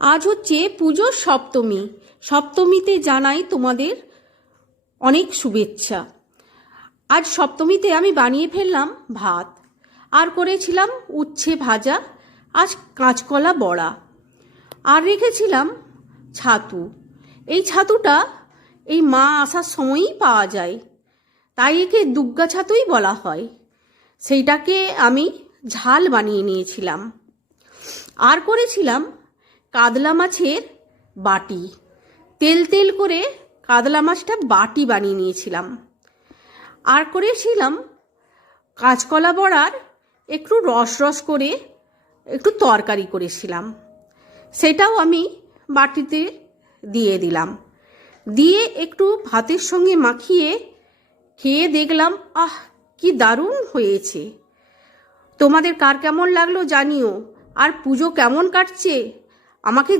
আজ হচ্ছে পুজোর সপ্তমী। সপ্তমীতে জানাই তোমাদের অনেক শুভেচ্ছা। আজ সপ্তমীতে আমি বানিয়ে ফেললাম ভাত, আর করেছিলাম উচ্ছে ভাজা, আজ কাঁচকলা বড়া, আর রেখেছিলাম ছাতু। এই ছাতুটা এই মা আসার সময়ই পাওয়া যায়, তাই একে দুগ্গা ছাতুই বলা হয়। সেইটাকে আমি ঝাল বানিয়ে নিয়েছিলাম। আর করেছিলাম কাতলা মাছের বাটি, তেল তেল করে কাতলা মাছটা বাটি বানিয়ে নিয়েছিলাম। আর করেছিলাম কাঁচকলা বড়ার একটু রস রস করে একটু তরকারি করেছিলাম, সেটাও আমি বাটিতে দিয়ে দিলাম। দিয়ে একটু ভাতের সঙ্গে মাখিয়ে খেয়ে দেখলাম, আহ কি দারুণ হয়েছে। তোমাদের কার কেমন লাগলো জানিও। আর পুজো কেমন কাটছে আমাকে